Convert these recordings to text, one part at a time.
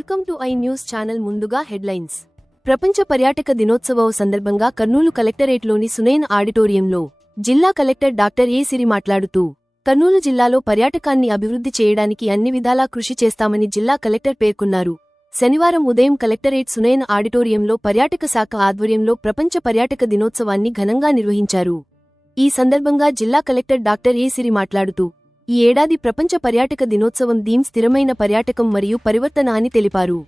Welcome to I news channel ముందుగా headlines. ప్రపంచ పర్యాటక దినోత్సవం సందర్భంగా కర్నూలు కలెక్టరేట్లోని సునైన్ ఆడిటోరియంలో జిల్లా కలెక్టర్ డాక్టర్ ఏ సిరి మాట్లాడుతూ కర్నూలు జిల్లాలో పర్యాటకాన్ని అభివృద్ధి చేయడానికి అన్ని విధాలా కృషి చేస్తామని జిల్లా కలెక్టర్ పేర్కొన్నారు. శనివారం ఉదయం కలెక్టరేట్ సునైన్ ఆడిటోరియంలో పర్యాటక శాఖ ఆధ్వర్యంలో ప్రపంచ పర్యాటక దినోత్సవాన్ని ఘనంగా నిర్వహించారు. ఈ సందర్భంగా జిల్లా కలెక్టర్ డాక్టర్ ఏ సిరి మాట్లాడుతూ ఈ ఏడాది ప్రపంచ పర్యాటక దినోత్సవం థీమ్ స్థిరమైన పర్యాటకం మరియు పరివర్తన అని తెలిపారు.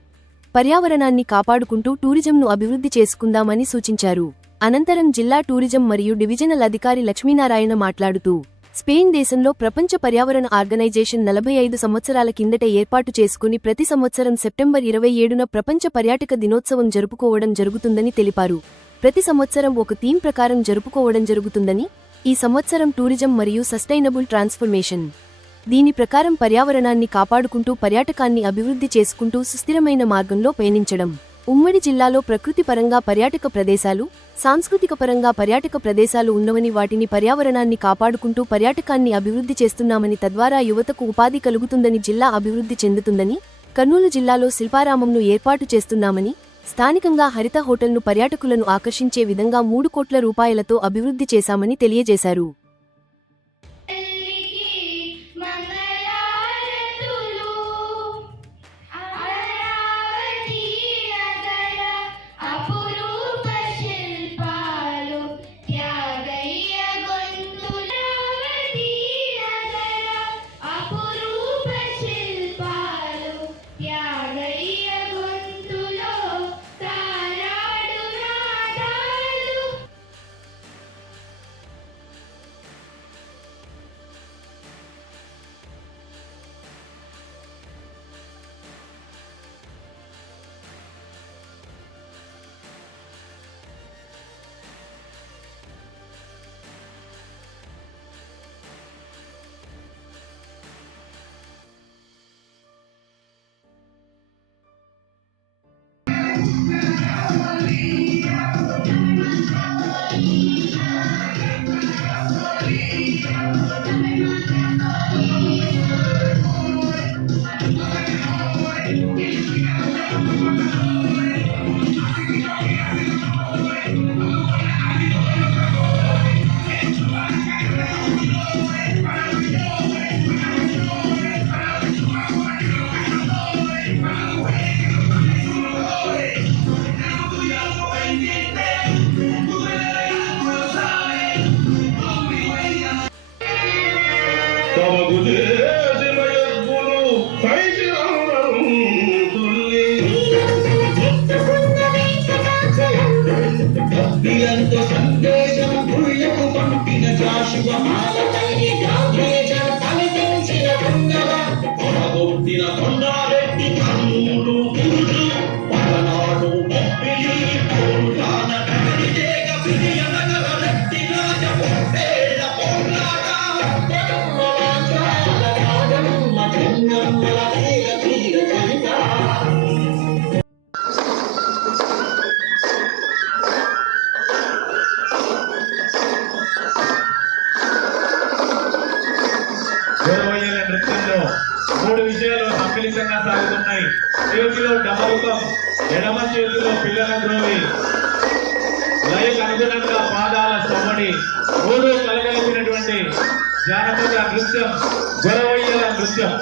పర్యావరణాన్ని కాపాడుకుంటూ టూరిజంను అభివృద్ధి చేసుకుందామని సూచించారు. అనంతరం జిల్లా టూరిజం మరియు డివిజనల్ అధికారి లక్ష్మీనారాయణ మాట్లాడుతూ స్పెయిన్ దేశంలో ప్రపంచ పర్యావరణ ఆర్గనైజేషన్ నలభై ఐదు సంవత్సరాల కిందట ఏర్పాటు చేసుకుని ప్రతి సంవత్సరం సెప్టెంబర్ ఇరవై ఏడున ప్రపంచ పర్యాటక దినోత్సవం జరుపుకోవడం జరుగుతుందని తెలిపారు. ప్రతి సంవత్సరం ఒక థీమ్ ప్రకారం జరుపుకోవడం జరుగుతుందని ఈ సంవత్సరం టూరిజం మరియు సస్టైనబుల్ ట్రాన్స్ఫర్మేషన్. దీని ప్రకారం పర్యావరణాన్ని కాపాడుకుంటూ పర్యాటకాన్ని అభివృద్ధి చేసుకుంటూ సుస్థిరమైన మార్గంలో పయనించడం. ఉమ్మడి జిల్లాలో ప్రకృతి పరంగా పర్యాటక ప్రదేశాలు సాంస్కృతిక పరంగా పర్యాటక ప్రదేశాలు ఉన్నవని వాటిని పర్యావరణాన్ని కాపాడుకుంటూ పర్యాటకాన్ని అభివృద్ధి చేస్తున్నామని తద్వారా యువతకు ఉపాధి కలుగుతుందని జిల్లా అభివృద్ధి చెందుతుందని కర్నూలు జిల్లాలో శిల్పారామంను ఏర్పాటు చేస్తున్నామని స్థానికంగా హరిత హోటల్ను పర్యాటకులను ఆకర్షించే విధంగా మూడు కోట్ల రూపాయలతో అభివృద్ధి చేశామని తెలియజేశారు. Amen. తమకు దేశమయస్సులు సైశిరంగం సందేశం భూయకు పంపిన జాషువ మాలపల్లి విషయాలు సాగుతున్నాయి. చేతిలో డమరుకం ఎడమ చేతిలో పిల్లల ద్రోవి లయకు అనుగుణంగా పాదాల సమ్మడి మూడు కలగలిపినటువంటి జానపద నృత్యం గొడవయ్యల నృత్యం.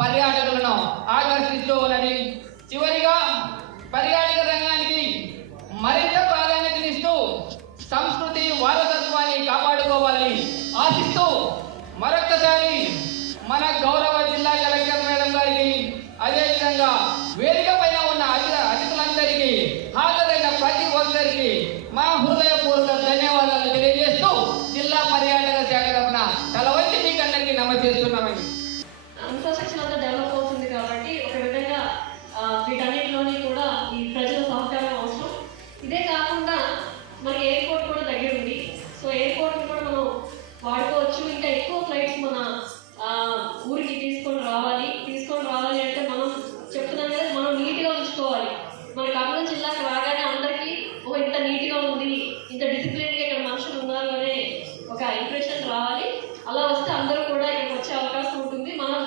పర్యాటకులను ఆకర్షిస్తూ ఉన్నది చివరిగా పర్యాటక ఒక ఇంప్రెషన్ రావాలి. అలా వస్తే అందరూ కూడా ఇక్కడికి వచ్చే అవకాశం ఉంటుంది. మనం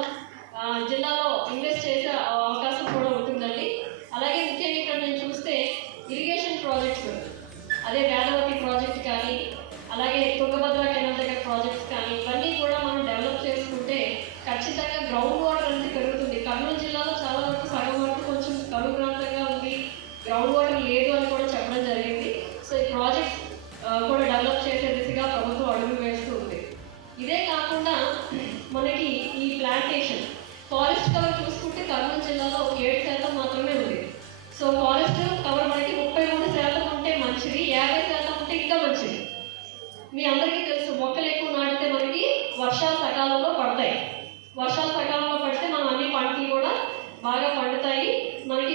జిల్లాలో ఇన్వెస్ట్ చేసే అవకాశం కూడా ఉంటుందండి. అలాగే ముఖ్యంగా ఇక్కడ నేను చూస్తే ఇరిగేషన్ ప్రాజెక్ట్స్ అదే వేదవతి ప్రాజెక్ట్ కానీ అలాగే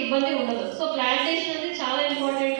इबंधी उ सो प्लांटेशन चाल इंपारटे